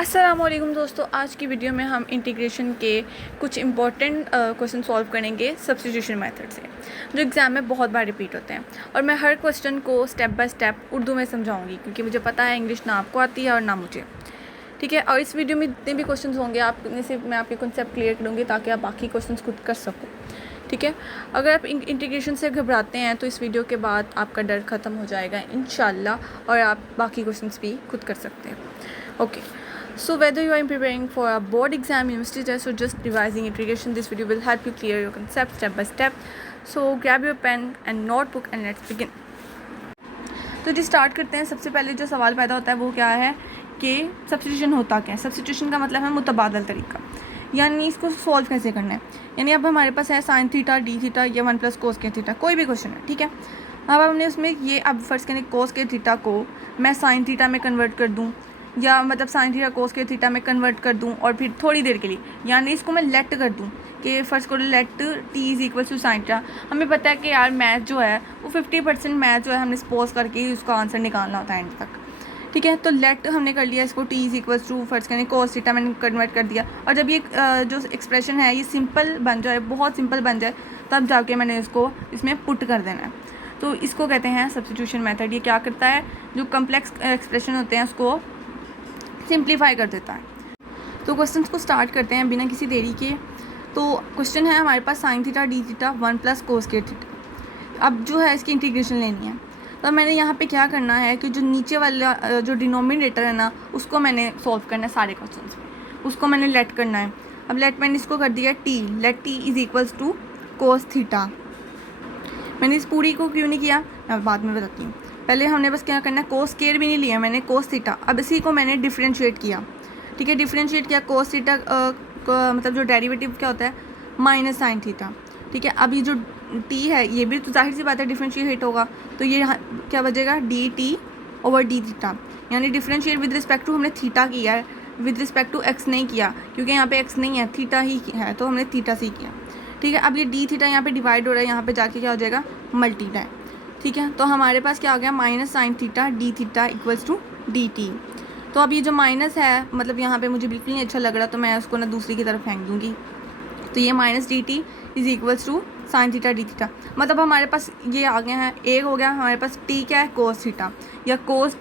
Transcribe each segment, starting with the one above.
अस्सलामुअलैकुम दोस्तों, आज की वीडियो में हम इंटीग्रेशन के कुछ इंपॉर्टेंट क्वेश्चन सॉल्व करेंगे सब्स्टिट्यूशन मेथड से, जो एग्ज़ाम में बहुत बार रिपीट होते हैं। और मैं हर क्वेश्चन को स्टेप बाय स्टेप उर्दू में समझाऊंगी, क्योंकि मुझे पता है इंग्लिश ना आपको आती है और ना मुझे। ठीक है, और इस वीडियो में जितने भी क्वेश्चन होंगे आप में से मैं आपके कॉन्सेप्ट क्लियर करूँगी, ताकि आप बाकी क्वेश्चन खुद कर सको। ठीक है, अगर आप इंटीग्रेशन से घबराते हैं तो इस वीडियो के बाद आपका डर ख़त्म हो जाएगा इंशाल्लाह, और आप बाकी क्वेश्चंस भी खुद कर सकते हैं। Okay, so whether you are preparing for a board exam, university test, or just revising integration, this video will help you clear your concept step by step. So grab your pen and notebook and let's begin. तो जी start करते हैं। सबसे पहले जो सवाल पैदा होता है वो क्या है कि सब्स्टिट्यूशन होता क्या है। सब्स्टिट्यूशन का मतलब है मुतबादल तरीका, यानी इसको सॉल्व कैसे करना है। यानी अब हमारे पास है साइन थीटा डी थीटा या 1 + कोस के थीटा, कोई भी क्वेश्चन है। ठीक है, अब हमने उसमें ये अब फर्स्ट करें कोस के थीटा को मैं साइन थीटा में कन्वर्ट कर दूँ, या मतलब साइन थीटा कोस के थीटा में कन्वर्ट कर दूँ, और फिर थोड़ी देर के लिए यानी इसको मैं लेट कर दूँ कि फर्स्ट को let t is equal to sine theta. हमें पता है कि यार मैथ जो है वो 50% मैथ जो है हमने सपोज करके ही उसका आंसर निकालना होता है एंड तक। ठीक है, तो लेट हमने कर लिया इसको t is equal to first करें कोस थीटा मैंने कन्वर्ट कर दिया। और जब ये जो एक्सप्रेशन है ये सिंपल बन जाए, बहुत सिंपल बन जाए, तब जाके मैंने इसको इसमें पुट कर देना है। तो इसको कहते हैं सब्स्टिट्यूशन मेथड। ये क्या करता है, जो कम्प्लेक्स एक्सप्रेशन होते हैं उसको सिंप्लीफाई कर देता है। तो क्वेश्चंस को स्टार्ट करते हैं बिना किसी देरी के। तो क्वेश्चन है हमारे पास साइन थीटा डी थीटा 1 + कोस के थीटा। अब जो है इसकी इंटीग्रेशन लेनी है। तो मैंने यहाँ पे क्या करना है कि जो नीचे वाला जो डिनोमिनेटर है ना, उसको मैंने सॉल्व करना है सारे क्वेश्चंस में, उसको मैंने लेट करना है। अब लेट मैंने इसको कर दिया t, let t is equals to cos theta. मैंने इस पूरी को क्यों नहीं किया मैं बाद में बताती हूँ। पहले हमने बस क्या करना है, कोस स्क्वायर भी नहीं लिया मैंने, कोस थीटा। अब इसी को मैंने डिफरेंशिएट किया। ठीक है, डिफरेंशिएट किया कोस थीटा मतलब जो डेरिवेटिव क्या होता है माइनस साइन थीटा। ठीक है, अब ये जो टी है ये भी तो जाहिर सी बात है डिफरेंशिएट होगा, तो ये क्या बचेगा D T over D theta. यानी डिफरेंशिएट विद रिस्पेक्ट टू हमने थीटा किया है, विद रिस्पेक्ट टू एक्स नहीं किया, क्योंकि यहाँ पे एक्स नहीं है, थीटा ही है, तो हमने थीटा से ही किया। ठीक है, अब ये डी थीटा यहाँ पे डिवाइड हो रहा है, यहाँ पे जाके क्या हो जाएगा मल्टीप्लाई। ठीक है, तो हमारे पास क्या हो गया minus sine theta D theta equals to d t. तो अब ये जो माइनस है मतलब यहाँ पे मुझे बिल्कुल नहीं अच्छा लग रहा, तो मैं उसको ना दूसरी की तरफ फेंक दूँगी। तो ये minus d t is equals to sine theta D theta. मतलब हमारे पास ये आ गया है, एक हो गया हमारे पास टी क्या है कोस थीटा, या कोस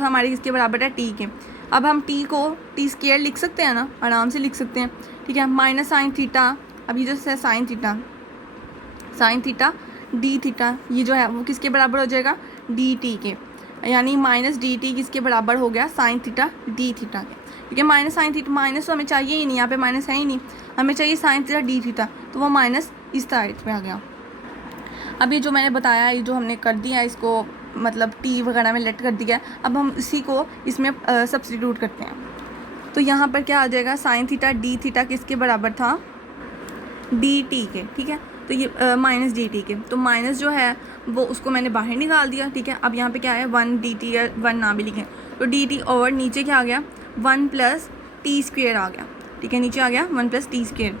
हमारे किसके बराबर है टी के। अब हम टी को टी स्क्वायर लिख सकते हैं ना, आराम से लिख सकते हैं। ठीक है, माइनस साइन थीटा, अब ये जो है साइन थीटा डी थीटा, ये जो है वो किसके बराबर हो जाएगा डी टी के, यानी माइनस डी टी किसके बराबर हो गया साइन थीटा डी थीटा के। क्योंकि माइनस साइन थीटा, माइनस तो हमें चाहिए ही नहीं, यहाँ पे माइनस है ही नहीं, हमें चाहिए साइन थीटा डी थीटा, तो वो माइनस इस साइड पे आ गया। अब ये जो मैंने बताया, ये जो हमने कर दिया इसको मतलब टी वगैरह में लेट कर दिया, अब हम इसी को इसमें सब्स्टिट्यूट करते हैं। तो यहाँ पर क्या आ जाएगा साइन थीटा डी थीटा किसके बराबर था डी टी के। ठीक है, तो ये माइनस डी टी के, तो माइनस जो है वो उसको मैंने बाहर निकाल दिया। ठीक है, अब यहाँ पे क्या है 1 डी टी, या 1 ना भी लिखें तो डी टी, और नीचे क्या आ गया 1 + टी स्क्वायर आ गया। ठीक है, नीचे आ गया 1 + टी स्क्वायर।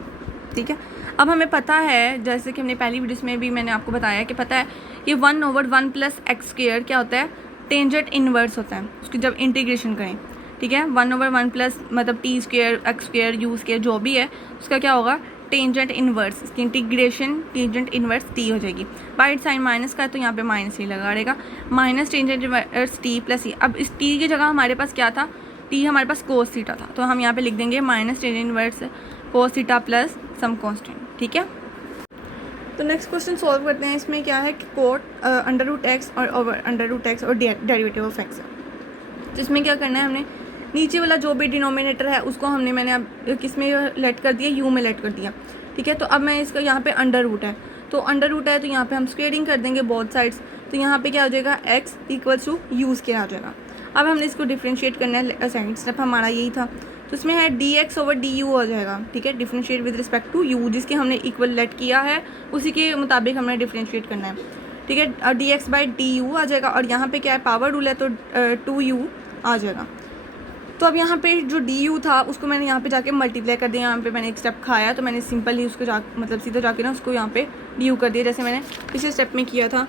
ठीक है, अब हमें पता है, जैसे कि हमने पहली वीडियोस में भी मैंने आपको बताया कि पता है कि 1/1 + x स्क्वायर क्या होता है टेंजेंट इन्वर्स होता है उसकी जब इंटीग्रेशन करें। ठीक है, 1/1 प्लस मतलब T square x square you square जो भी है उसका क्या होगा टेंजेंट इन्वर्स, इसकी इंटीग्रेशन टेंजेंट इन्वर्स टी हो जाएगी। बाइट साइन माइनस का है तो यहाँ पे माइनस ही लगा रहेगा, minus tangent inverse T plus E. अब इस टी की जगह हमारे पास क्या था, टी हमारे पास कोस थीटा था, तो हम यहाँ पे लिख देंगे minus tangent inverse cos theta plus some constant. ठीक है, तो नेक्स्ट क्वेश्चन सॉल्व करते हैं। इसमें क्या है कि कोट √x और ओवर √x और डेरिवेटिव ऑफ x है। तो इसमें क्या करना है, हमने नीचे वाला जो भी डिनोमिनेटर है उसको मैंने अब किस में लेट कर दिया, यू में लेट कर दिया। ठीक है, तो अब मैं इसका यहाँ पे √, है तो √, है तो यहाँ पे हम स्क्वेयरिंग कर देंगे बोथ साइड्स, तो यहाँ पे क्या हो जाएगा x equals to u square आ जाएगा। अब हमने इसको डिफ्रेंशिएट करना है, सेकंड स्टेप हमारा यही था, तो इसमें है dx ओवर du हो जाएगा। ठीक है, differentiate with respect to u, जिसके हमने इक्वल लेट किया है उसी के मुताबिक हमने डिफ्रेंशिएट करना है। ठीक है, और dx/du आ जाएगा, और यहाँ पे क्या है पावर रूल है तो 2u आ जाएगा। तो अब यहाँ पे जो du था उसको मैंने यहाँ पे जाके मल्टीप्लाई कर दिया। यहाँ पे मैंने एक स्टेप खाया तो मैंने सिंपल ही उसको मतलब सीधा जाके ना उसको यहाँ पे du कर दिया, जैसे मैंने पिछले स्टेप में किया था।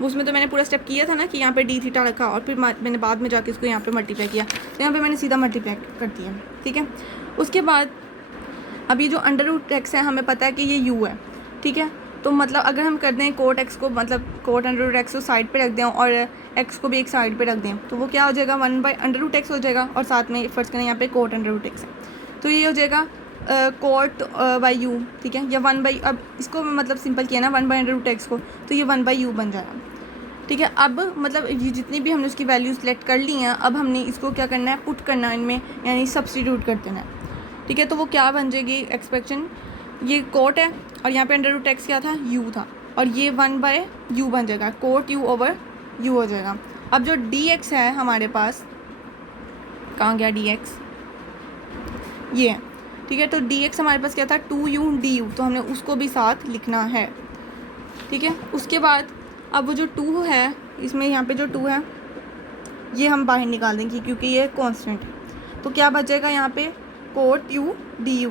वो उसमें तो मैंने पूरा स्टेप किया था ना कि यहाँ पे डी थीटा रखा और फिर मैंने बाद में जाके इसको यहाँ पे मल्टीप्लाई किया, तो यहाँ पे मैंने सीधा मल्टीप्लाई कर दिया, ठीक है। उसके बाद अब ये जो अंडर रूट एक्स है हमें पता है कि ये यू है, ठीक है। तो मतलब अगर हम कर दें कोट एक्स को, मतलब कोट अंडर रूट एक्स को साइड पे रख दें और एक्स को भी एक साइड पे रख दें, तो वो क्या हो जाएगा 1/√x हो जाएगा, और साथ में फर्स्ट करें यहाँ पे कोट अंडर रूट एक्स है, तो ये हो जाएगा कोट बाई यू, ठीक है, या 1/, अब इसको मतलब सिंपल किया ना 1/√x को, तो ये 1/u बन जाएगा, ठीक है। अब मतलब ये जितनी भी हमने उसकी वैल्यू सेलेक्ट कर ली हैं, अब हमने इसको क्या करना है, पुट करना है इनमें, यानी सब्सटीट्यूट कर देना है, ठीक है। तो वो क्या बन जाएगी एक्सप्रेशन, ये कोट है और यहाँ पे अंडर√x क्या था, u था, और ये 1/u बन जाएगा, कोट u ओवर u हो जाएगा। अब जो dx है हमारे पास, कहाँ गया dx, ये है, ठीक है। तो dx हमारे पास क्या था 2u du, तो हमने उसको भी साथ लिखना है, ठीक है। उसके बाद अब वो जो 2 है, इसमें यहाँ पे जो 2 है ये हम बाहर निकाल देंगे क्योंकि ये कांस्टेंट है, तो क्या बचेगा यहाँ पे कोट u du,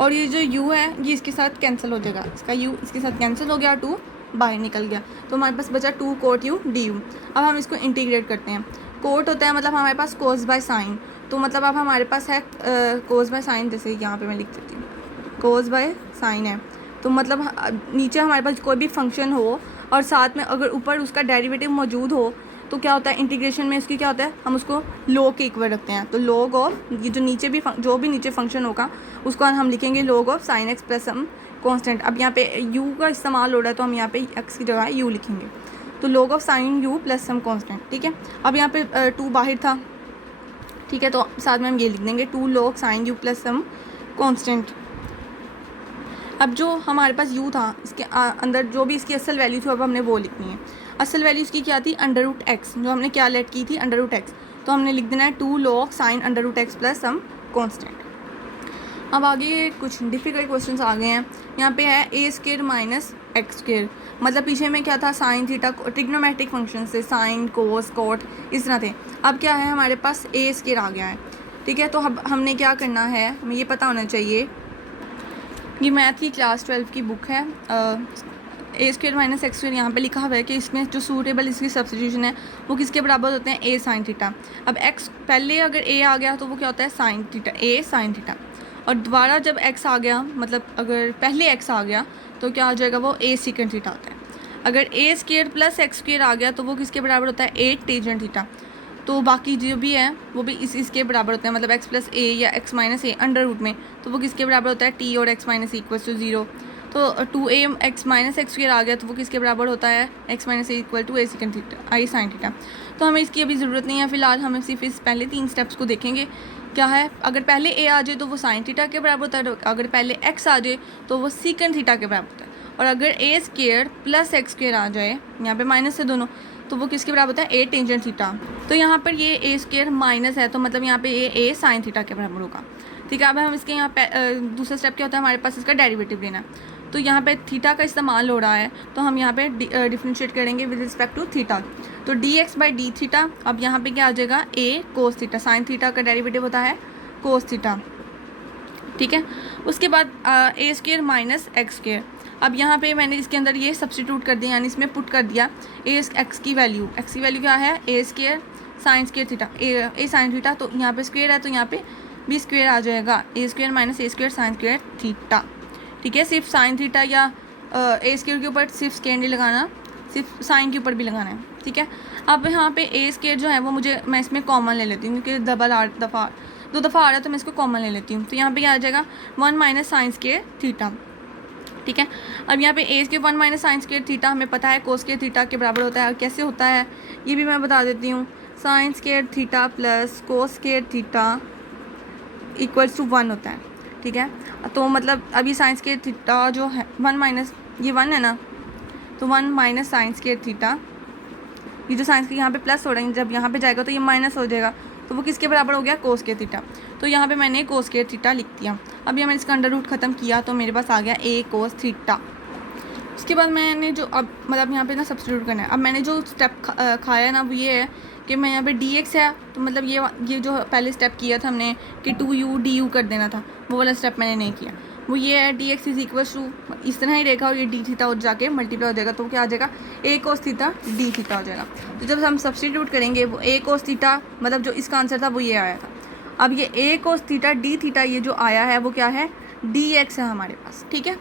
और ये जो u है ये इसके साथ कैंसिल हो जाएगा, इसका u इसके साथ कैंसिल हो गया, 2 बाहर निकल गया, तो हमारे पास बचा 2 कोट u du। अब हम इसको इंटीग्रेट करते हैं, कोट होता है मतलब हमारे पास कोस बाय साइन, तो मतलब अब हमारे पास है कोस बाय साइन, जैसे यहाँ पे मैं लिख देती हूँ कोस बाय साइन है, तो मतलब नीचे हमारे पास कोई भी फंक्शन हो और साथ में अगर ऊपर उसका डेरिवेटिव मौजूद हो, तो क्या होता है इंटीग्रेशन में उसकी क्या होता है, हम उसको log के इक्वल रखते हैं, तो log ऑफ ये जो नीचे भी जो भी नीचे फंक्शन होगा उसको हम लिखेंगे log of sine x plus some constant. अब यहाँ पे u का इस्तेमाल हो रहा है तो हम यहाँ पे x की जगह u लिखेंगे, तो log of sine u plus some constant, ठीक है। अब यहाँ पे 2 बाहर था, ठीक है, तो साथ में हम ये लिख देंगे 2 log sine u plus some constant. अब जो हमारे पास u था इसके अंदर जो भी इसकी असल वैल्यू थी अब हमने वो लिखनी है। असल वैल्यू इसकी क्या थी, अंडर√x, जो हमने क्या लेट की थी अंडर√x, तो हमने लिख देना है 2 log साइन अंडर√x प्लस सम कांस्टेंट। अब आगे कुछ डिफिकल्ट क्वेश्चंस आ गए हैं, यहाँ पे है a² माइनस x², मतलब पीछे में क्या था साइन थीटा, ट्रिग्नोमेट्रिक फंक्शन से साइन कोस कोट इस तरह थे, अब क्या है हमारे पास a² आ गया है, ठीक है। तो अब हमने क्या करना है, हमें ये पता होना चाहिए, ये मैथ की क्लास 12 की बुक है, a² माइनस x² यहाँ पे लिखा हुआ है कि इसमें जो सूटेबल इसकी सब्स्टिट्यूशन है वो किसके बराबर होते हैं, a साइन थीटा। अब x पहले अगर a आ गया तो वो क्या होता है sine theta, a sine theta, और दोबारा जब x आ गया मतलब अगर पहले x आ गया तो क्या हो जाएगा, वो a सेकंड थीटा होता है। अगर a² प्लस x² आ गया तो वो किसके बराबर होता है, a टेंजेंट थीटा। तो बाकी जो भी है वो भी इसके बराबर होते हैं, मतलब x प्लस a या x minus a under root में, तो वो किसके बराबर होता है, t और x माइनस इक्वल्स टू 0। तो 2a x माइनस x² आ गया तो वो किसके बराबर होता है, x minus a equal to a second theta, i sine theta. तो हमें इसकी अभी ज़रूरत नहीं है फ़िलहाल, हमें सिर्फ इस पहले 3 स्टेप्स को देखेंगे। क्या है, अगर पहले a आ जाए तो वो साइन थीटा के बराबर होता है, अगर पहले x आ जाए तो वो सेकंड थीटा के बराबर होता है, और अगर a² प्लस x² आ जाए, यहाँ पे माइनस है दोनों, तो वो किसके बराबर होता है, a टेंजेंट थीटा। तो यहाँ पर ये a² माइनस है तो मतलब यहाँ पे ये a साइन थीटा के बराबर होगा, ठीक है। अब हम इसके यहाँ पे दूसरा स्टेप क्या होता है, हमारे पास इसका डेरिवेटिव लेना है, तो यहाँ पे थीटा का इस्तेमाल हो रहा है तो हम यहाँ पे डिफ्रेंशिएट करेंगे विद रिस्पेक्ट टू थीटा, तो dx बाई डी थीटा। अब यहाँ पे क्या आ जाएगा, a cos theta, sine theta का डेरिवेटिव होता है कोस थीटा, ठीक है। उसके बाद a² माइनस x², अब यहाँ पे मैंने इसके अंदर ये सब्स्टिट्यूट कर दिया, यानी इसमें पुट कर दिया x की वैल्यू क्या है, a² साइन² थीटा, a साइन थीटा, तो यहाँ पे स्क्वेयर है तो यहाँ पे b² आ जाएगा, a² माइनस a² साइन² थीटा, ठीक है। सिर्फ साइन थीटा या a² के ऊपर सिर्फ स्क्वायर नहीं लगाना, सिर्फ साइन के ऊपर भी लगाना है, ठीक है। अब यहाँ पे a² जो है वो मैं इसमें कॉमन ले लेती हूँ क्योंकि दो दफ़ा आ रहा है तो मैं इसको कॉमन ले लेती हूँ, तो यहाँ पे क्या आ जाएगा 1 माइनस साइन² थीटा, ठीक है। अब यहाँ पे a² 1 माइनस साइन² थीटा हमें पता है कोस² थीटा के बराबर होता है, और कैसे होता है ये भी मैं बता देती हूँ, साइन² थीटा प्लस कोस² थीटा इक्वल्स टू 1 होता है, ठीक है। तो मतलब अभी साइन² थीटा जो है 1 माइनस ये 1 है ना, तो 1 माइनस साइन² थीटा, ये जो साइंस के यहाँ पे प्लस हो रहा है जब यहाँ पे जाएगा तो ये माइनस हो जाएगा, तो वो किसके बराबर हो गया, कोस² थीटा। तो यहाँ पे मैंने कोस² थीटा लिख दिया। अब ये मैंने इसका अंडर रूट ख़त्म किया तो मेरे पास आ गया a कोस थीटा। उसके बाद मैंने जो अब मतलब यहाँ पे ना सब्स्टिट्यूट करना है। अब मैंने जो स्टेप खाया ना वो ये है कि मैं यहाँ पे dx है तो मतलब ये जो पहले स्टेप किया था हमने कि 2u du कर देना था, वो वाला स्टेप मैंने नहीं किया। वो ये है d x is equal to इस तरह ही रहेगा और ये डी थीटा और जाके मल्टीप्लाई हो जाएगा, तो क्या आ जाएगा ए कोस थीटा डी थीटा हो जाएगा। तो जब हम सब्स्टिट्यूट करेंगे वो ए कोस थीटा मतलब जो इसका आंसर था वो ये आया था। अब ये ए कोस थीटा डी थीटा ये जो आया है वो क्या है डी एक्स है हमारे पास, ठीक है।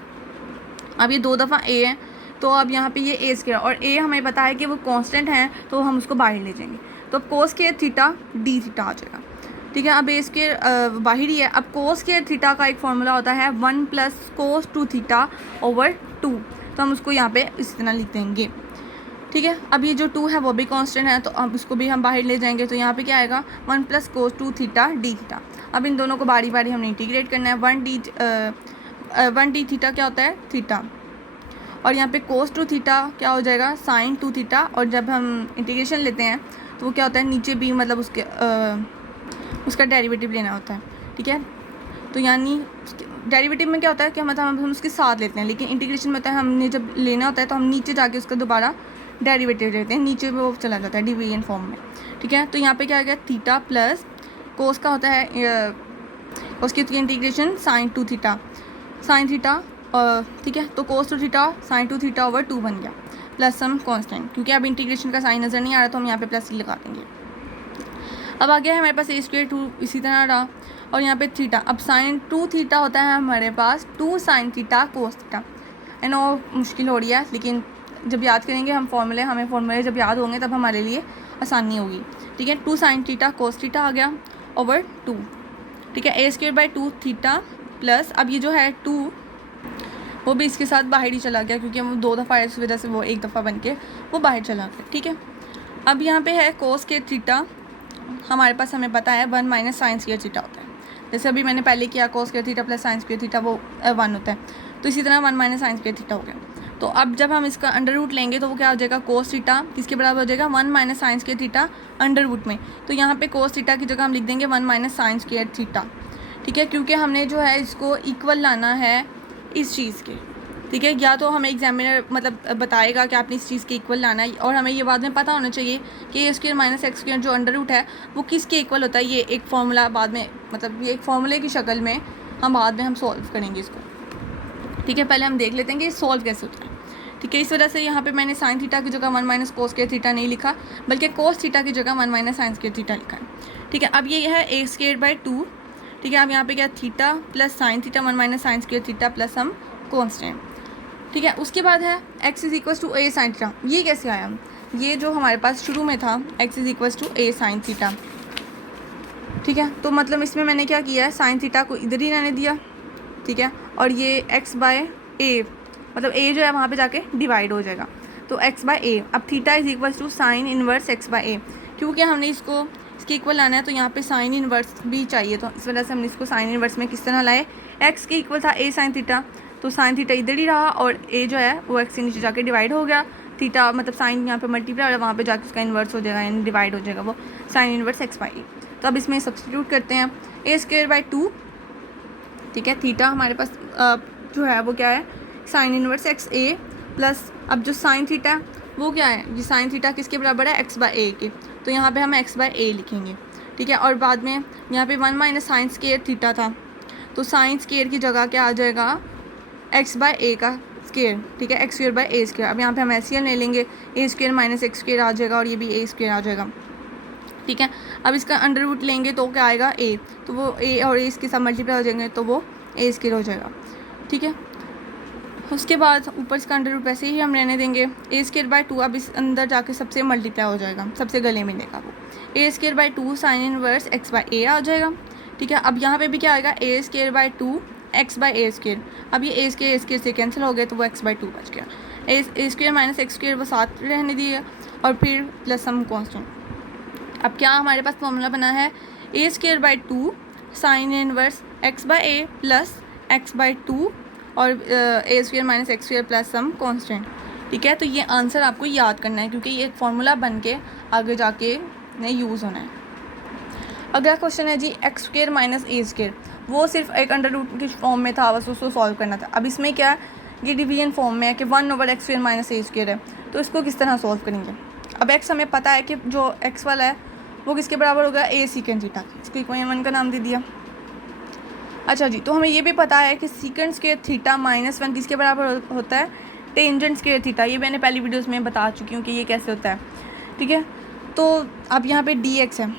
अब ये 2 दफ़ा ए है तो अब यहाँ पे ये ए स्क्वायर और ए हमें पता है कि वो कांस्टेंट हैं तो हम उसको बाहर ले जाएंगे, तो अब cos square theta D theta आ जाएगा, ठीक है। अब ए स्क्वायर बाहर ही है। अब कोस स्क्वायर थीटा का एक फार्मूला होता है 1 + कोस 2 थीटा ओवर 2, तो हम उसको यहाँ पे इस तरह लिख देंगे, ठीक है। अब ये जो 2 है वो भी कांस्टेंट है तो अब उसको भी हम बाहर ले जाएंगे, तो यहाँ पे क्या आएगा 1 + कोस 2 थीटा डी थीटा। अब इन दोनों को बारी बारी हमने इंटीग्रेट करना है। 1 डी थीटा क्या होता है थीटा, और यहाँ पे कोस 2 थीटा क्या हो जाएगा साइन 2 थीटा, और जब हम इंटीग्रेशन लेते हैं तो वो क्या होता है नीचे भी मतलब उसका डेरिवेटिव लेना होता है, ठीक है। तो यानी डेरिवेटिव में क्या होता है कि मतलब हम उसके साथ लेते हैं, लेकिन इंटीग्रेशन में होता है हमने जब लेना होता है तो हम नीचे जाके उसका दोबारा डेरिवेटिव लेते हैं, नीचे वो चला जाता है डिवीजन फॉर्म में, ठीक है। तो यहाँ पे क्या आ गया थीटा प्लस कोस का होता है उसकी integration sine 2 theta sine theta, ठीक है। तो cos 2 theta sine 2 theta over 2 बन गया प्लस सम कांस्टेंट, क्योंकि अब इंटीग्रेशन का साइन नज़र नहीं आ रहा तो हम यहाँ पे प्लस लगा देंगे। अब आ गया है हमारे पास ए स्क्वायर 2 इसी तरह रहा, और यहाँ पे थीटा। अब साइन 2 थीटा होता है हमारे पास 2 साइन थीटा कोस थीटा, है ना। मुश्किल हो रही है लेकिन जब याद करेंगे हमें फॉर्मूले जब याद होंगे तब हमारे लिए आसानी होगी, ठीक है। 2 साइन थीटा कोस थीटा आ गया ओवर 2, ठीक है। A square by 2 theta plus अब ये जो है 2 वो भी इसके साथ बाहर ही चला गया क्योंकि हम 2 दफ़ा इस वजह से वो 1 दफ़ा बन के वो बाहर चला गया, ठीक है। अब यहाँ पे है कोस के थीटा, हमारे पास हमें पता है 1 - साइन स्क्वायर थीटा होता है, जैसे अभी मैंने पहले किया कोस square theta plus sign square theta वो 1 होता है, तो इसी तरह 1 - साइन स्क्वायर थीटा हो गया। तो अब जब हम इसका अंडर रूट लेंगे तो वो क्या हो जाएगा कोस थीटा किसके बराबर हो जाएगा 1 - sine square theta under root में, तो यहाँ पे कोस थीटा की जगह हम लिख देंगे 1 - साइन स्क्वायर थीटा, ठीक है। क्योंकि हमने जो है इसको इक्वल लाना है इस चीज़ के, ठीक है। या तो हमें एग्जामिनर मतलब बताएगा कि आपने इस चीज़ के इक्वल लाना है, और हमें ये बाद में पता होना चाहिए कि ए स्क्वायर माइनस एक्स स्क्वायर जो अंडर रूट है वो किसके इक्वल होता है। ये एक फार्मूला बाद में मतलब ये एक फार्मूले की शक्ल में हम बाद में हम सॉल्व करेंगे इसको, ठीक है। पहले हम देख लेते हैं कि सॉल्व कैसे होता है, ठीक है। इस वजह से यहाँ पे मैंने साइन थीटा की जगह 1 - कोस स्क्वायर थीटा नहीं लिखा, बल्कि कोस थीटा की जगह 1 - साइन स्क्वायर थीटा लिखा है, ठीक है। अब ये है ए स्क्वायर बाई 2, ठीक है। अब यहाँ पे क्या theta plus sine theta 1 - sine square theta plus हम कॉन्स्टेंट, ठीक है। उसके बाद है x = a साइन थीटा। ये कैसे आया, ये जो हमारे पास शुरू में था x = a साइन थीटा, ठीक है। तो मतलब इसमें मैंने क्या किया है साइन थीटा को इधर ही रहने दिया, ठीक है। और ये x/a मतलब a जो है वहाँ पे जाके डिवाइड हो जाएगा, तो x/a। अब थीटा = साइन इनवर्स x/a, क्योंकि हमने इसको इसके इक्वल लाना है तो यहाँ पे साइन इनवर्स भी चाहिए, तो इस वजह से हमने इसको साइन इनवर्स में किस तरह लाए, x के इक्वल था a साइन थीटा, तो साइन थीटा इधर ही रहा और a जो है वो x के नीचे जाके डिवाइड हो गया, थीटा मतलब साइन यहाँ पे मल्टीप्लाई और वहाँ पे जाके उसका इन्वर्स हो जाएगा यानी डिवाइड हो जाएगा वो साइन इनवर्स x/a। तो अब इसमें सब्स्टिट्यूट करते हैं a²/2, ठीक है। थीटा हमारे पास जो है वो क्या है साइन इनवर्स x/a प्लस अब जो साइन थीटा वो क्या है, ये साइन थीटा किसके बराबर है x/a के, तो यहाँ पे हम x/a लिखेंगे, ठीक है। और बाद में यहाँ पे 1 - साइन स्क्वायर थीटा था, तो साइन स्क्वायर की जगह क्या आ जाएगा x/a का स्क्वायर, ठीक है, x²/a²। अब यहाँ पे हम एलसीएम ले लेंगे, a² - x² आ जाएगा और ये भी a² आ जाएगा, ठीक है। अब इसका अंडर रूट लेंगे तो क्या आएगा a, तो वो a और a इसके साथ मल्टीप्लाई हो जाएंगे तो वो a² हो जाएगा, ठीक है। उसके बाद ऊपर इसका अंडर रूट वैसे ही हम रहने देंगे, a²/2 अब इस अंदर जाके सबसे मल्टीप्लाई हो जाएगा, सबसे गले मिलेगा वो a²/2 साइन इनवर्स x/a आ जाएगा, ठीक है। अब यहाँ पे भी क्या आएगा a²/2 x/a², अब ये a² से कैंसिल हो गए तो वो x/2 बच गया, a² - x² वो साथ रहने दिए और फिर प्लस सम कांस्टेंट। अब क्या हमारे पास फॉर्मूला बना है a²/2 sine inverse x/a plus x/2 और a² - x² plus some constant, ठीक है। तो ये आंसर आपको याद करना है क्योंकि ये एक फार्मूला बन के आगे जाके नहीं यूज़ होना है। अगला क्वेश्चन है जी x² - a², वो सिर्फ एक अंडर रूट के फॉर्म में था, बस उसको सॉल्व करना था। अब इसमें क्या ये डिवीजन फॉर्म में है कि 1/x² - a² है, तो इसको किस तरह सॉल्व करेंगे। अब x हमें पता है कि जो x वाला है वो किसके बराबर होगा a सेकेंड थीटा, इसको इक्वेशन 1 का नाम दे दिया। अच्छा जी, तो हमें ये भी पता है कि सीकेंड स्क्वायर थीटा -1 किसके बराबर होता है, टेंजेंट स्क्वायर थीटा। ये मैंने पहली वीडियोस में बता चुकी हूँ कि ये कैसे होता है, ठीक है। तो अब यहाँ पे dx है,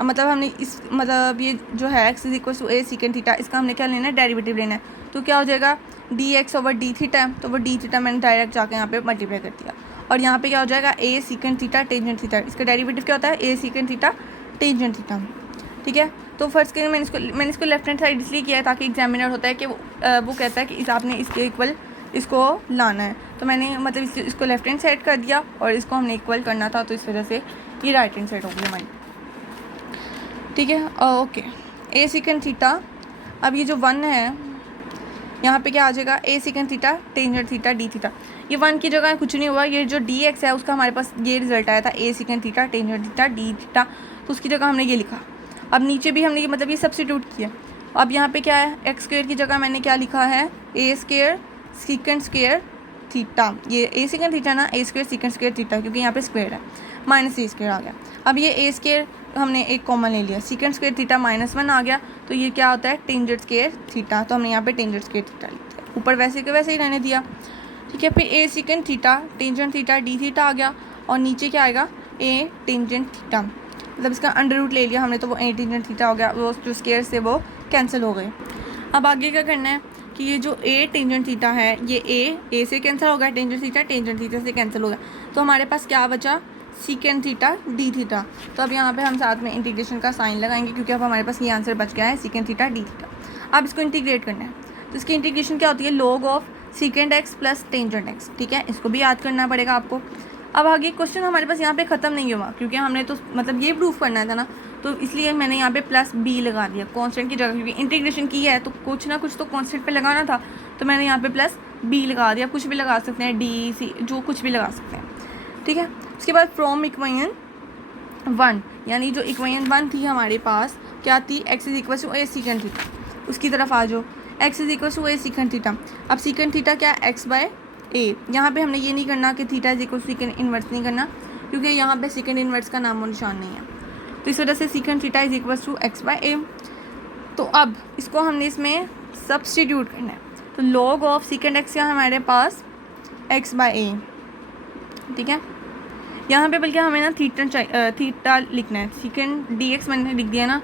अब मतलब हमने इस मतलब ये जो है x = a सीकेंड थीटा, इसका हमने क्या लेना है, डेरिवेटिव लेना है। तो क्या हो जाएगा, dx/d थीटा, तो वो d थीटा मैंने डायरेक्ट जाके यहाँ पे मल्टीप्लाई कर दिया। और यहाँ पे क्या हो जाएगा, a secant theta tangent theta, इसका डेरिवेटिव क्या होता है, a secant theta tangent theta, ठीक है। तो फर्स्ट के मैंने इसको लेफ्ट हैंड साइड इसलिए किया है ताकि एग्जामिनर होता है कि वो कहता है कि आपने इसके इक्वल इसको लाना है, तो मैंने मतलब इसको लेफ्ट हैंड साइड कर दिया और इसको हमने इक्वल करना था, तो इस वजह से ये राइट हैंड साइड हो गई हमारी, ठीक है। ओके, a सीकेंड थीटा, अब ये जो 1 है यहाँ पे क्या आ जाएगा, a secant theta tangent theta d theta. ये 1 की जगह कुछ नहीं हुआ, ये जो dx है उसका हमारे पास ये रिजल्ट आया था, a secant theta tangent theta d theta, तो उसकी जगह हमने ये लिखा। अब नीचे भी हमने मतलब ये सब्स्टिट्यूट किया। अब यहाँ पे क्या है, एक्स स्क्वायर की जगह मैंने क्या लिखा है, a square secant square theta, ये a सेकेंड थीटा ना, a square secant square theta, क्योंकि यहाँ पे स्क्वायर है, -a स्क्वायर आ गया। अब ये a स्क्वायर हमने एक कॉमन ले लिया, सीकेंड स्क्वायर थीटा -1 आ गया, तो ये क्या होता है, टेंजेंट स्क्वायर थीटा, तो हमने यहाँ पे टेंजेंट स्क्वायर थीटा लिख दिया, ऊपर वैसे के वैसे ही रहने दिया, ठीक है। फिर a second theta tangent theta d theta आ गया, और नीचे क्या आएगा, a टेंजेंट थीटा, मतलब इसका अंडर रूट ले लिया हमने, तो वो a टेंजेंट थीटा हो गया, वो जो स्क्वायर से वो कैंसिल हो गए। अब आगे क्या करना है कि ये जो a टेंजेंट थीटा है, ये a से कैंसिल हो गया, टेंजेंट थीटा से कैंसिल हो गया, तो हमारे पास क्या बचा, सीकेंड थीटा d थीटा। तो अब यहाँ पे हम साथ में इंटीग्रेशन का साइन लगाएंगे, क्योंकि अब हमारे पास ये आंसर बच गया है, सीकेंड थीटा d थीटा। अब इसको इंटीग्रेट करना है, तो इसकी इंटीग्रेशन क्या होती है, log of सीकेंड x plus tangent x, ठीक है, इसको भी याद करना पड़ेगा आपको। अब आगे क्वेश्चन हमारे पास यहाँ पे ख़त्म नहीं हुआ, क्योंकि हमने तो मतलब ये प्रूफ करना था ना, तो इसलिए मैंने यहाँ पे +b लगा दिया कांस्टेंट की जगह, क्योंकि इंटीग्रेशन की है तो कुछ ना कुछ तो कांस्टेंट पे लगाना था, तो मैंने यहाँ पे +b लगा दिया। कुछ भी लगा सकते हैं, d c जो कुछ भी लगा सकते हैं, ठीक है। उसके बाद फ्रॉम इक्वेशन 1, यानी जो इक्वेशन 1 थी हमारे पास, क्या थी, x = a सीकेंड थीटा, उसकी तरफ आ जाओ, x = a सीकेंड थीटा। अब सीकेंड थीटा क्या है, x/a। यहाँ पे हमने ये नहीं करना कि थीटा = सीकेंड इन्वर्स नहीं करना, क्योंकि यहाँ पे सेकेंड इन्वर्स का नामो निशान नहीं है, तो इस वजह से सीकेंड थीटा = x/a। तो अब इसको हमने इसमें सब्स्टिट्यूट करना है, तो log ऑफ सीकेंड x का हमारे पास x/a, ठीक है। यहाँ पे बल्कि हमें ना थीटा लिखना है, सीकेंड dx मैंने लिख दिया ना,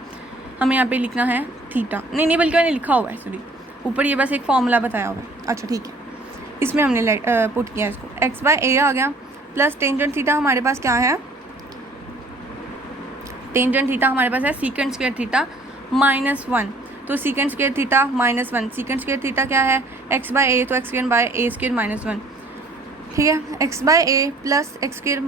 हमें यहाँ पे लिखना है थीटा, नहीं बल्कि मैंने लिखा हुआ है, सॉरी, ऊपर ये बस एक फॉर्मूला बताया हुआ है, अच्छा ठीक है, इसमें हमने पुट किया इसको, x/a आ गया, प्लस टेंजेंट थीटा हमारे पास क्या है, टेंजेंट थीटा हमारे पास है सीकेंड स्क्वायर थीटा -1, तो secant square theta -1, secant square theta क्या है, x/a, तो x² -1, ठीक है, x/a प्लस x²,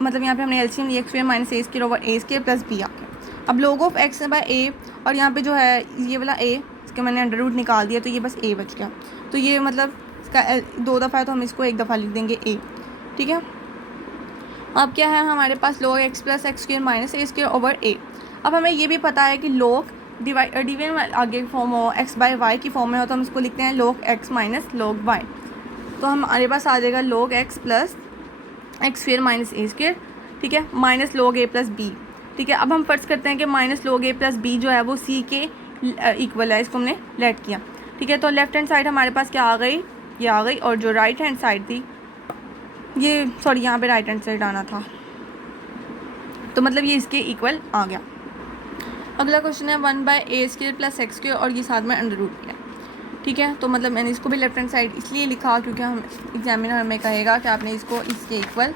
मतलब यहाँ पे हमने एलसीएम लिया, x² - a² प्लस b आ गया। अब log ऑफ x/a, और यहाँ पे जो है ये वाला a, इसका मैंने अंडर रूट निकाल दिया, तो ये बस a बच गया, तो ये मतलब इसका 2 दफ़ा है, तो हम इसको 1 दफ़ा लिख देंगे a, ठीक है। अब क्या है हमारे पास, log x plus x² - a²/a। अब हमें ये भी पता है कि log डिवीजन आगे फॉर्म हो, x/y की फॉर्म में हो, तो हम इसको लिखते हैं log x - log y, तो हमारे पास आ जाएगा log x plus x² - a², ठीक है, minus log a plus b, ठीक है। अब हम फर्ज करते हैं कि -log a प्लस b जो है वो c के इक्वल है, इसको हमने लेट किया, ठीक है। तो लेफ्ट हैंड साइड हमारे पास क्या आ गई, ये आ गई, और जो राइट हैंड साइड थी, ये सॉरी यहाँ पे राइट हैंड साइड आना था, तो मतलब ये इसके इक्वल आ गया। अगला क्वेश्चन है 1/a² प्लस x², और ये साथ में अंडर रूट किया, ठीक है। तो मतलब मैंने इसको भी लेफ्ट हैंड साइड इसलिए लिखा क्योंकि हम एग्जामिनर हमें कहेगा कि आपने इसको इसके इक्वल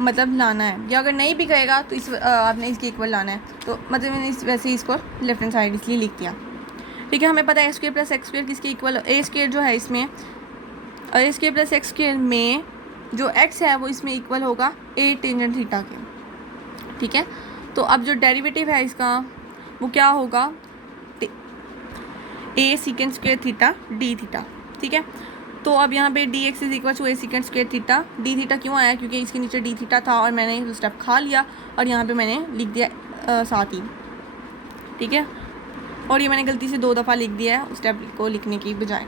मतलब लाना है, या अगर नहीं भी कहेगा तो आपने इसके इक्वल लाना है, तो मतलब मैंने वैसे ही इसको लेफ्ट हैंड साइड इसलिए लिख दिया, ठीक है। हमें पता है a² प्लस x² किसके इक्वल, a² जो है इसमें, a² प्लस x² में जो x है वो इसमें इक्वल होगा a टेंजेंट थीटा के, ठीक है। तो अब जो डेरिवेटिव है इसका वो क्या होगा, a secant square theta d theta, ठीक है। तो अब यहाँ पे dx = a secant square theta d theta क्यों आया, क्योंकि इसके नीचे d थीटा था और मैंने स्टेप खा लिया, और यहाँ पे मैंने लिख दिया साथ ही, ठीक है। और ये मैंने गलती से 2 दफ़ा लिख दिया है उस स्टेप को लिखने की बजाय।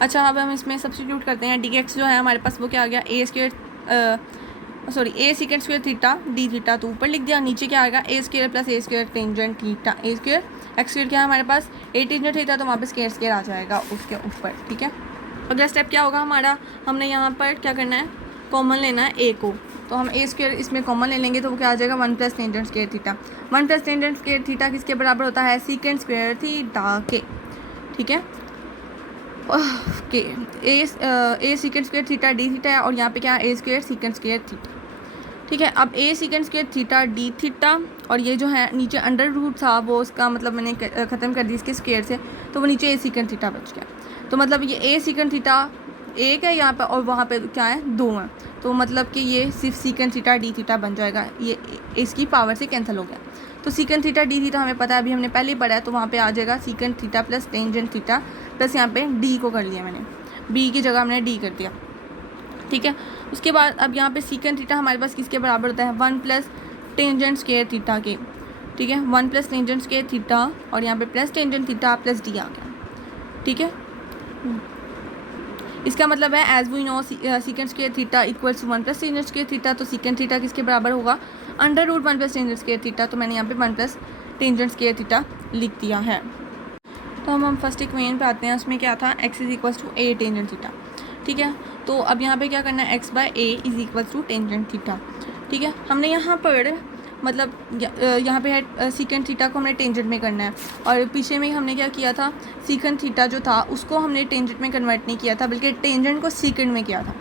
अच्छा, अब हम इसमें सब्स्टिट्यूट करते हैं, dx जो है हमारे पास वो क्या आ गया, a secant square theta d theta, तो ऊपर लिख दिया, नीचे क्या आएगा a² plus a² tangent theta, a² x square क्या है हमारे पास, ए टेंजेंट थीटा, तो वहाँ पे स्क्वायर स्क्वायर आ जाएगा उसके ऊपर, ठीक है। अगला स्टेप क्या होगा हमारा, हमने यहाँ पर क्या करना है, कॉमन लेना है ए को, तो हम ए स्क्वायर इसमें कॉमन ले लेंगे तो वो क्या आ जाएगा 1 + tangent square theta. 1 + tangent square theta किसके बराबर होता है, सीकेंट स्क्वायर थीटा के, ठीक है। Okay, A secant square theta D theta है, और यहाँ पे क्या है, A square secant square theta, ठीक है। अब A secant square theta D theta, और ये जो है नीचे अंडर रूट था वो उसका मतलब मैंने ख़त्म कर दी इसके स्क्वायर से, तो वो नीचे ए सीकेंट थीटा बच गया। तो मतलब ये ए सीकेंट थीटा एक है यहाँ पे, और वहाँ पे क्या है 2 हैं, तो मतलब कि ये सिर्फ सीकेंट थीटा डी थीटा बन जाएगा, ये इसकी पावर से कैंसिल हो गया। तो सीकेंट थीटा डी थीटा हमें पता है, अभी हमने पहले ही पढ़ा है, तो वहाँ पे आ जाएगा secant theta plus tangent theta plus यहाँ पे डी को कर लिया मैंने, बी की जगह हमने डी कर दिया, ठीक है। उसके बाद अब यहाँ पे सीकेंट थीटा हमारे पास किसके बराबर होता है, 1 + टेंजेंट स्क्वायर थीटा के, ठीक है। 1 + टेंजेंट स्क्वायर थीटा, और यहाँ पे plus tangent theta plus D आ गया, ठीक है। इसका मतलब है as we know secant square theta equals to 1 + tangent square theta, तो सीकेंट थीटा किसके बराबर होगा, √1 + टेंजेंट स्क्वायर थीटा, तो मैंने यहाँ पे 1 + टेंजेंट स्क्वायर थीटा लिख दिया है। तो हम फर्स्ट इक्वेशन पे आते हैं, उसमें क्या था, x = a टेंजेंट थीटा, ठीक है। तो अब यहाँ पे क्या करना है, x/a = टेंजेंट थीटा, ठीक है। हमने यहाँ पर मतलब यहाँ पे है सीकेंट थीटा को हमने टेंजेंट में करना है, और पीछे में हमने क्या किया था, सीकेंट थीटा जो था उसको हमने टेंजेंट में कन्वर्ट नहीं किया था, बल्कि टेंजेंट को सीकेंट में किया था,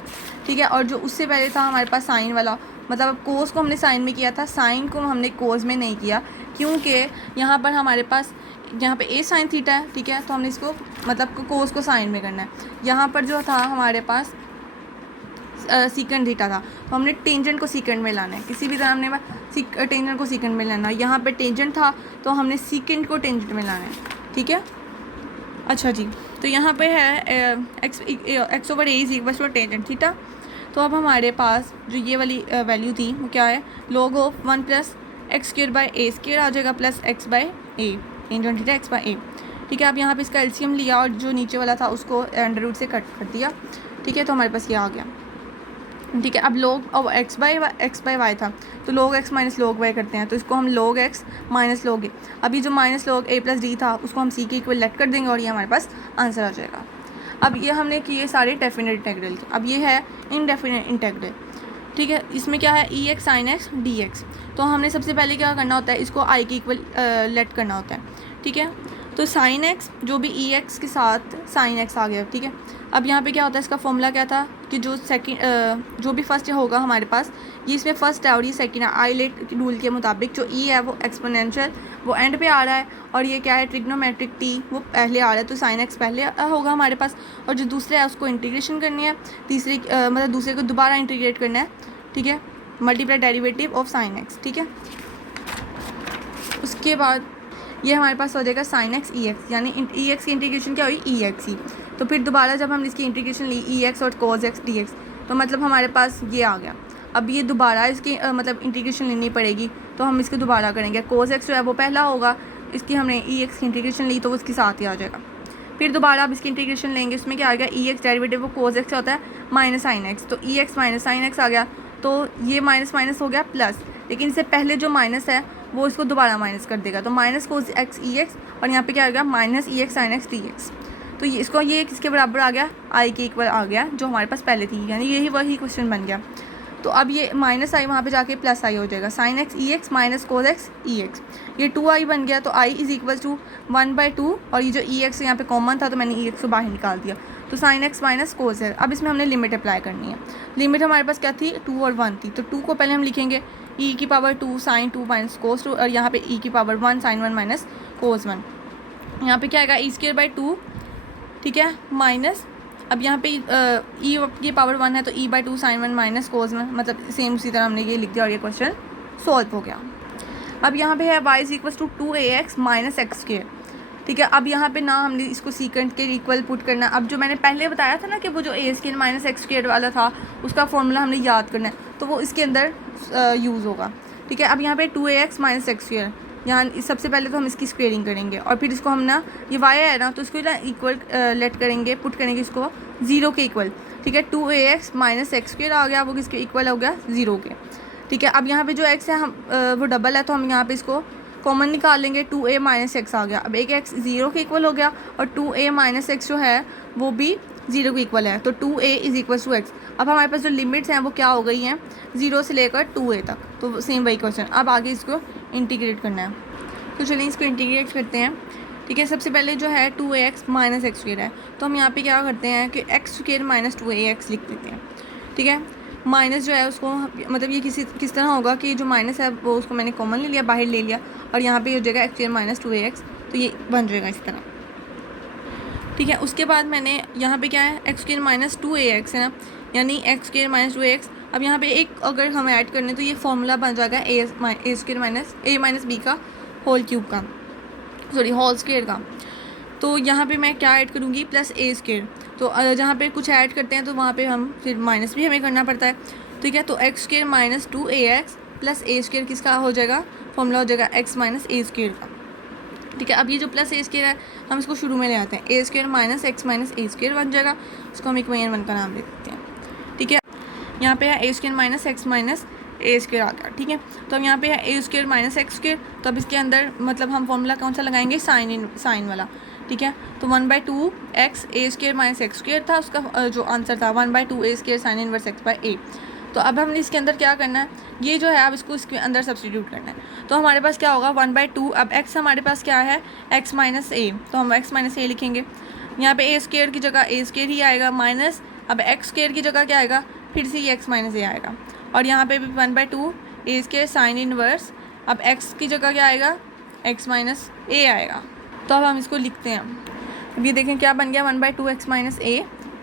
ठीक है। और जो उससे पहले था हमारे पास साइन वाला, मतलब कोस को हमने साइन में किया था, साइन को हमने कोस में नहीं किया, क्योंकि यहाँ पर हमारे पास यहाँ पे ए साइन थीटा है, ठीक है, तो हमने इसको मतलब कोस को साइन में करना है। यहाँ पर जो था हमारे पास सीकेंट थीटा था, तो हमने टेंजेंट को सीकेंट में लाना है, किसी भी तरह हमने टेंजेंट को सीकेंट में लाना है। यहाँ पे टेंजेंट था तो हमने सीकेंट को टेंजेंट में लाना है, ठीक है। अच्छा जी, तो यहाँ पे है x/a = टेंजेंट थीटा। तो अब हमारे पास जो ये वाली वैल्यू थी वो क्या है, log of 1 + x² आ जाएगा plus x/a, tangent theta x/a, ठीक है। अब यहाँ पे इसका एलसीएम लिया और जो नीचे वाला था उसको अंडर रूट से कट कर दिया, ठीक है, तो हमारे पास ये आ गया, ठीक है। अब log अब x/y था, तो log x - log y करते हैं, तो इसको हम log x - log a, अभी जो -log a + d था उसको हम c के इक्वल लेट कर देंगे और ये हमारे पास आंसर आ जाएगा। अब ये हमने किए सारे डेफिनेट इंटीग्रल के, अब ये है इनडेफिनेट इंटीग्रल, ठीक है। इसमें क्या है, ex sin x dx, तो हमने सबसे पहले क्या करना होता है, इसको i के इक्वल लेट करना होता है, ठीक है। तो sin x जो भी ex के साथ sin x आ गया, ठीक है। अब यहाँ पे क्या होता है, इसका फॉर्मूला क्या था कि जो भी फर्स्ट होगा हमारे पास, ये इसमें फर्स्ट है और ये सेकंड है, आइलेट रूल के मुताबिक जो e है वो एक्सपोनेंशियल वो एंड पे आ रहा है, और ये क्या है ट्रिग्नोमेट्रिक t वो पहले आ रहा है, तो sin x पहले होगा हमारे पास, और जो दूसरा है उसको इंटीग्रेशन करनी है, मतलब दूसरे को दोबारा इंटीग्रेट करना है, ठीक है, multiply derivative of sin x, ठीक है। उसके बाद ये हमारे पास हो जाएगा sin x ex, यानी ex की इंटीग्रेशन क्या हुई ex ही, तो फिर दोबारा जब हमने इसकी इंटीग्रेशन ली ex और cos x dx, तो मतलब हमारे पास ये आ गया। अब ये दोबारा इसकी मतलब इंटीग्रेशन लेनी पड़ेगी, तो हम इसको दोबारा करेंगे, cos x जो है वो पहला होगा, इसकी हमने ex की इंटीग्रेशन ली तो वो इसके साथ ही आ जाएगा। फिर दोबारा अब इसकी इंटीग्रेशन लेंगे, उसमें क्या आ गया, ex डेरिवेटिव वो cos x होता है -sin x, तो ex -sin x आ गया, तो ये माइनस माइनस हो गया प्लस, लेकिन इससे पहले जो माइनस है वो इसको दोबारा माइनस कर देगा, तो -cos x ex, और यहाँ पे क्या आ गया -ex sin x dx, तो ये इसको ये किसके बराबर आ गया, i के इक्वल आ गया जो हमारे पास पहले थी, यानी यही वही क्वेश्चन बन गया। तो अब ये -i वहाँ पे जाके +i हो जाएगा, sin x ex -cos x ex, ये 2i बन गया, तो i = 1/2, और ये जो ex यहाँ पे कॉमन था तो मैंने ex को बाहर निकाल दिया, तो sin x - cos x। अब इसमें हमने लिमिट अप्लाई करनी है, लिमिट हमारे पास क्या थी 2 और 1 थी, तो 2 को पहले हम लिखेंगे e⁻2 sin 2 - cos 2, और यहाँ पे e⁻1 sin 1 - cos 1, यहाँ पे क्या आएगा e²/2, ठीक है, माइनस, अब यहाँ पे e⁻1 है तो e/2 sin 1 - cos 1, मतलब सेम उसी तरह हमने ये लिख दिया और ये क्वेश्चन सॉल्व हो गया। अब यहाँ पे है y = 2ax - x², ठीक है। अब यहाँ पे ना हमने इसको सीकेंट के इक्वल पुट करना, अब जो मैंने पहले बताया था ना कि वो जो a² - x² वाला था उसका फॉर्मूला हमने याद करना है, तो वो इसके अंदर यूज़ होगा, ठीक है। अब यहाँ पे 2ax - x², यहाँ सबसे पहले तो हम इसकी स्क्वेयरिंग करेंगे, और फिर इसको हम ना ये y है ना तो इसको ना इक्वल लेट करेंगे, पुट करेंगे इसको 0 के इक्वल, ठीक है। 2ax - x² आ गया, वो किसके इक्वल हो गया 0 के, ठीक है। अब यहाँ पे जो x है हम वो डबल है, तो हम यहाँ पे इसको कॉमन निकाल लेंगे, 2a माइनस एक्स आ गया। अब एक एक्स 0 के इक्वल हो गया और 2a माइनस एक्स जो है वो भी 0 के इक्वल है, तो 2a is equal to x. अब हमारे पास जो लिमिट्स हैं वो क्या हो गई हैं, 0 से लेकर 2a तक, तो सेम वही क्वेश्चन। अब आगे इसको इंटीग्रेट करना है, तो चलिए इसको इंटीग्रेट करते हैं। ठीक है, सबसे पहले जो है 2ax माइनस एक्स स्क्वेयर है, तो हम यहाँ पे क्या करते हैं कि एक्स स्क्वेयर माइनस 2ax लिख देते हैं। ठीक है, माइनस जो है उसको मतलब ये किस तरह होगा कि जो माइनस है वो उसको मैंने कॉमन ले लिया, बाहर ले लिया, और यहाँ पे हो जाएगा एक्स स्क्वेयर माइनस 2ax, तो ये बन जाएगा इस तरह। ठीक है, उसके बाद मैंने यहाँ पे क्या है, एक्स स्क्वेयर माइनस 2ax है ना, यानी एक्स स्क्वेयर माइनस 2ax। अब यहाँ पे एक अगर हम ऐड करने तो ये फॉर्मूला बन जाएगा A square minus a minus B का होल क्यूब का, सॉरी होल स्क्वेयर का। तो यहाँ पे मैं क्या ऐड करूँगी, प्लस a स्क्वेयर। तो जहाँ पे कुछ ऐड करते हैं तो वहाँ पे हम फिर माइनस भी हमें करना पड़ता है। ठीक है, तो x square minus 2ax plus a square किसका हो जाएगा, फॉर्मूला हो जाएगा x माइनस a स्क्वेयर का। ठीक है, अब ये जो प्लस a स्क्वेयर है हम इसको शुरू में ले आते हैं, a square minus X minus a square बन जाएगा, इसको हम इक्वेशन 1 का नाम दे देते हैं। ठीक है, यहाँ पे है a square minus X minus a square आ गया। ठीक है, तो अब यहाँ पे है a square minus X square, तो अब इसके अंदर मतलब हम फॉर्मूला कौन सा लगाएंगे, साइन वाला। ठीक है, तो 1/2 x a square minus X square था, उसका जो आंसर था 1/2 a square sine inverse x by a। तो अब हमने इसके अंदर क्या करना है, ये जो है अब इसको इसके अंदर सब्स्टिट्यूट करना है। तो हमारे पास क्या होगा 1/2, अब x हमारे पास क्या है x माइनस a, तो हम x माइनस a लिखेंगे। यहाँ पे a स्क्वेयर की जगह a स्क्वेयर ही आएगा माइनस, अब x स्क्वेयर की जगह क्या आएगा, फिर से ये x माइनस a आएगा, और यहाँ पे भी 1/2 a स्क्वेयर साइन इनवर्स, अब x की जगह क्या आएगा, x माइनस a आएगा। तो अब हम इसको लिखते हैं, अब ये देखें क्या बन गया 1/2 x माइनस a,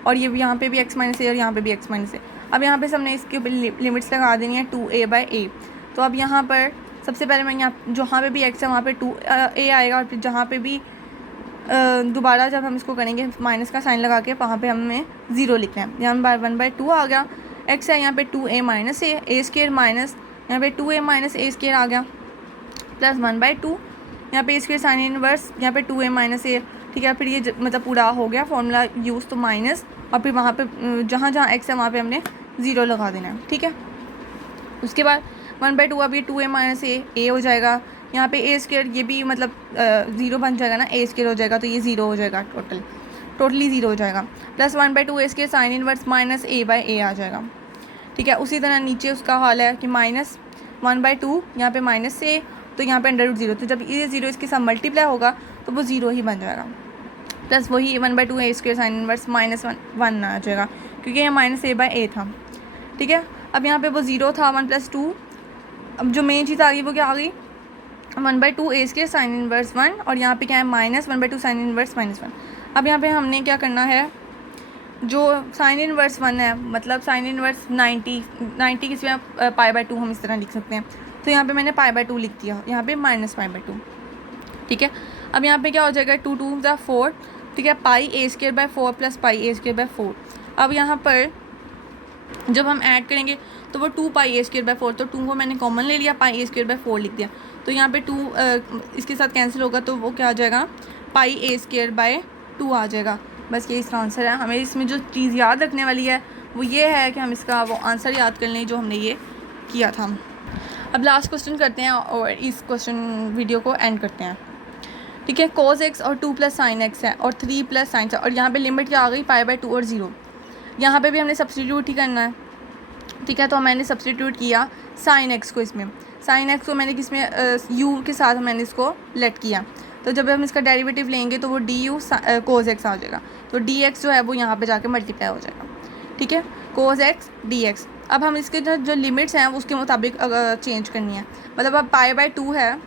और ये यहाँ पे भी x माइनस a और यहाँ पे भी x माइनस a। अब यहाँ पे हमने इसके लिमिट्स लगा देनी है 2a/a। तो अब यहाँ पर सबसे पहले मैं यहाँ जहाँ पे भी x है वहाँ पे 2a आएगा, और फिर जहाँ पे भी दोबारा जब हम इसको करेंगे माइनस का साइन लगा के वहाँ पे हमें 0 लिखना है। यहाँ पर 1/2 आ गया, x है यहाँ पे 2a minus a square minus यहाँ पे 2a माइनस a स्क्वेयर आ गया, प्लस 1/2 यहाँ पे a स्क्वेयर साइन इनवर्स यहाँ पे 2a माइनस a। ठीक है, फिर ये मतलब पूरा हो गया फॉर्मूला यूज़, तो माइनस, और फिर वहाँ पे जहाँ x है वहाँ पे हमने 0 लगा देना है। ठीक है, उसके बाद 1/2 अब ये 2a माइनस a हो जाएगा, यहाँ पे a स्क्वेयर ये भी मतलब 0 बन जाएगा ना, a स्क्वेयर हो जाएगा, तो ये 0 हो जाएगा, टोटली 0 हो जाएगा, plus 1/2 a square sine inverse minus a/a आ जाएगा। ठीक है, उसी तरह नीचे उसका हाल है कि माइनस 1/2 यहाँ पे माइनस a, तो यहाँ पे √0, तो जब ये 0 इसके साथ मल्टीप्लाई होगा तो वो 0 ही बन जाएगा, प्लस वही 1/2 a square sine inverse minus 1 आ जाएगा, क्योंकि ये माइनस a/a था। ठीक है, अब यहाँ पे वो 0 था, 1 + 2, अब जो मेन चीज़ आ गई वो क्या आ गई 1/2 a स्क्वेयर साइन इनवर्स 1, और यहाँ पे क्या है माइनस 1/2 साइन इनवर्स -1। अब यहाँ पे हमने क्या करना है, जो साइन इनवर्स 1 है मतलब साइन इनवर्स 90 किसी में π/2 हम इस तरह लिख सकते हैं, तो यहाँ पे मैंने π/2 लिख दिया, यहाँ पे -π/2। ठीक है, अब यहाँ पे क्या हो जाएगा 2 2 = 4। ठीक है, πa square 4 plus πa square 4। अब यहाँ पर जब हम ऐड करेंगे तो वो 2πa स्क्वेयर 4, तो 2 को मैंने कॉमन ले लिया, πa स्क्वेयर 4 लिख दिया, तो यहाँ पे 2 इसके साथ कैंसिल होगा, तो वो क्या आ जाएगा πa स्क्वेयर 2 आ जाएगा। बस ये इसका आंसर है। हमें इसमें जो चीज़ याद रखने वाली है वो ये है कि हम इसका वो आंसर याद कर लें जो हमने ये किया था। अब लास्ट क्वेश्चन करते हैं और इस क्वेश्चन वीडियो को एंड करते हैं। ठीक है, cos x और 2 + sin x है और 3 + sin, और यहाँ पे लिमिट क्या आ गई π/2 और 0। यहाँ पे भी हमने सब्सटीट्यूट ही करना है। ठीक है, तो मैंने सब्सटीट्यूट किया sin x को, इसमें sin x को मैंने किसमें u के साथ मैंने इसको लेट किया, तो जब हम इसका डेरिवेटिव लेंगे तो वो du cos x आ जाएगा, तो dx जो है वो यहाँ पे जाके मल्टीप्लाई हो जाएगा। ठीक है, cos x dx। अब हम इसके जो लिमिट्स हैं उसके मुताबिक चेंज करनी है, मतलब अब π/2 है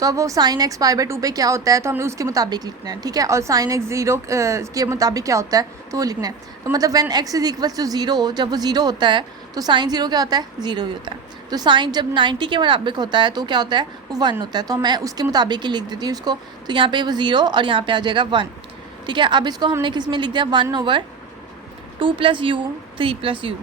तो अब वो sin x π/2 पे क्या होता है तो हमने उसके मुताबिक लिखना है। ठीक है, और sin x 0 के मुताबिक क्या होता है तो वो लिखना है। तो मतलब व्हेन x = 0, जब वो 0 होता है तो sin 0 क्या होता है 0 ही होता है। तो sin जब 90 के मुताबिक होता है तो क्या होता है वो 1 होता है, तो मैं उसके मुताबिक ही लिख देती हूँ इसको। तो यहाँ पे वो 0 और यहाँ पे आ जाएगा 1। ठीक है, अब इसको हमने किस में लिख दिया 1/2 + u 3 + u।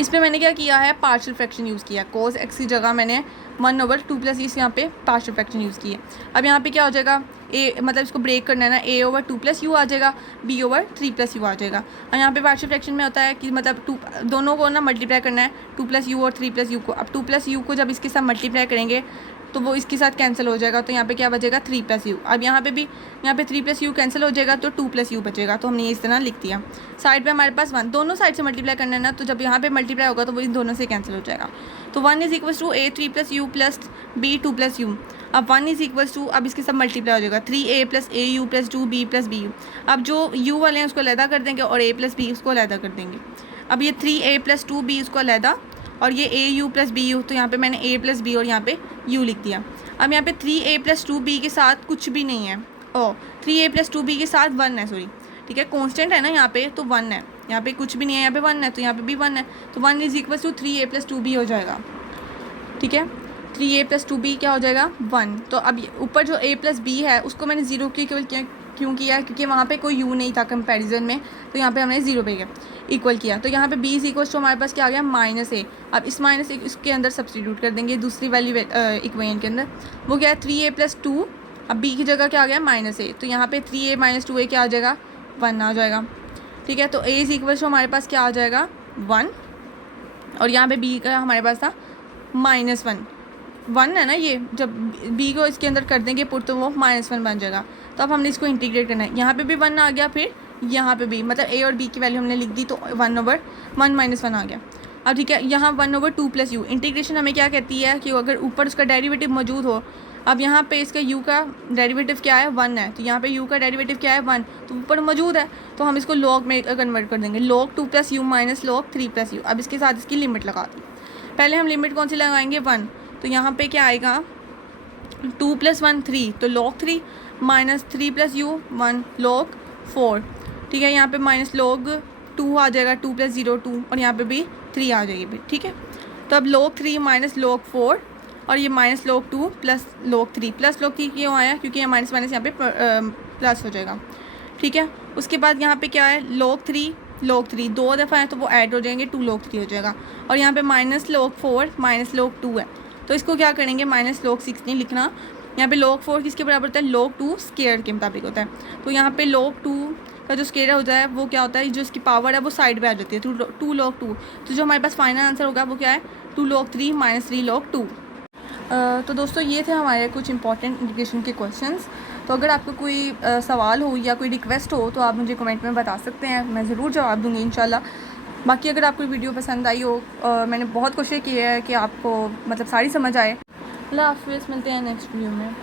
इस पर मैंने क्या किया है पार्शियल फ्रैक्शन यूज़ किया, cos x की जगह मैंने 1/2 + इस यहाँ पे पार्शियल फ्रैक्शन यूज़ किया। अब यहाँ पे क्या हो जाएगा a, मतलब इसको ब्रेक करना है ना, a/2 + u आ जाएगा, b/3 + u आ जाएगा। और यहाँ पे पार्शियल फ्रैक्शन में होता है कि मतलब दोनों को ना मल्टीप्लाई करना है, 2 + u और 3 + u को। अब 2 + u को जब इसके साथ मल्टीप्लाई करेंगे तो वो इसके साथ कैंसिल हो जाएगा, तो यहाँ पे क्या बचेगा 3+u। अब यहाँ पे भी यहाँ पे 3+u कैंसिल हो जाएगा तो 2+u बचेगा, तो हमने इस तरह लिख दिया। साइड पे हमारे पास 1, दोनों साइड से मल्टीप्लाई करना है ना, तो जब यहाँ पे मल्टीप्लाई होगा तो वो इन दोनों से कैंसिल हो जाएगा। तो 1 = a 3+u plus b 2+u। अब 1 = अब इसके सब मल्टीप्लाई हो जाएगा 3a + au + 2b + bu। अब जो u वाले हैं उसको अलहदा कर देंगे और a + b उसको अलहदा कर देंगे। अब ये 3a + 2b उसको अलहदा और ये au + bu, तो यहाँ पे मैंने a + b और यहाँ पे u लिख दिया। अब यहाँ पे 3a + 2b के साथ कुछ भी नहीं है, 3a + 2b के साथ 1 है, सॉरी ठीक है, कांस्टेंट है ना यहाँ पे, तो 1 है, यहाँ पे कुछ भी नहीं है, यहाँ पे 1 है, तो यहाँ पे भी 1 है, तो 1 = 3a + 2b हो जाएगा। ठीक है, 3a + 2b क्या हो जाएगा 1। तो अब ऊपर जो a + b है उसको मैंने 0 के इक्वल क्यों किया, क्योंकि वहाँ पे कोई u नहीं था कंपैरिजन में, तो यहाँ पे हमने 0 पे इक्वल किया। तो यहाँ पे b = हमारे पास क्या आ गया -a। अब इस -a इसके अंदर सब्सटीट्यूट कर देंगे दूसरी वाली इक्वेशन के अंदर, वो क्या है 3a + 2। अब b की जगह क्या आ गया -a, तो यहाँ पे 3a - 2a क्या आ जाएगा 1 आ जाएगा। ठीक है, तो a = हमारे पास क्या आ जाएगा 1 और यहाँ पे b का हमारे पास था -1 है ना, ये जब b को इसके अंदर कर देंगे पुट तो वो -1 बन जाएगा। तो अब हमने इसको इंटीग्रेट करना है, यहाँ पे भी 1 आ गया, फिर यहाँ पे भी, मतलब a और b की वैल्यू हमने लिख दी, तो 1/1 - 1 आ गया। अब ठीक है, यहाँ 1/2+u। इंटीग्रेशन हमें क्या कहती है कि अगर ऊपर उसका डेरिवेटिव मौजूद हो, अब यहाँ पे इसका u का डेरिवेटिव क्या है 1 है, तो यहाँ पे u का डेरिवेटिव क्या है 1, तो ऊपर मौजूद है, तो हम इसको log में कन्वर्ट कर देंगे, log 2+u - log 3+u। अब इसके साथ इसकी लिमिट लगा दी। पहले हम लिमिट कौन सी लगाएंगे 1, तो यहाँ पे क्या आएगा 2 + 1 3, तो log 3 -3+u 1 log 4। ठीक है, यहाँ पे log 2 आ जाएगा, 2 + 0 2, और यहाँ पे भी 3 आ जाएगी भी। ठीक है, तो अब log 3 - log 4 और ये -log 2 + log 3 + log 3 क्यों आया, क्योंकि ये माइनस यहाँ पे प्लस हो जाएगा। ठीक है, उसके बाद यहाँ पे क्या है log 3 दो दफ़ा है तो वो ऐड हो जाएंगे, 2 log 3 हो जाएगा, और यहाँ पे -log 4 - log 2 है, तो इसको क्या करेंगे -log 6 नहीं लिखना, यहाँ पे log 4 किसके बराबर होता है log 2 स्क्वायर के मुताबिक होता है, तो यहाँ पे log 2 का जो स्क्वायर होता है वो क्या होता है, जो इसकी पावर है वो साइड पे आ जाती है, 2 log 2। तो जो हमारे पास फाइनल आंसर होगा वो क्या है 2 log 3 - 3 log 2। तो दोस्तों ये थे हमारे कुछ इंपॉर्टेंट इंटीग्रेशन के क्वेश्चंस। तो अगर आपको कोई सवाल हो या कोई रिक्वेस्ट हो तो आप मुझे कमेंट में बता सकते हैं, मैं ज़रूर जवाब दूँगी इंशाल्लाह। बाकी अगर आपको वीडियो पसंद आई हो, मैंने बहुत कोशिश की है कि आपको मतलब सारी समझ आए। अल्लाह हाफ़िज़, मिलते हैं नेक्स्ट वीडियो में।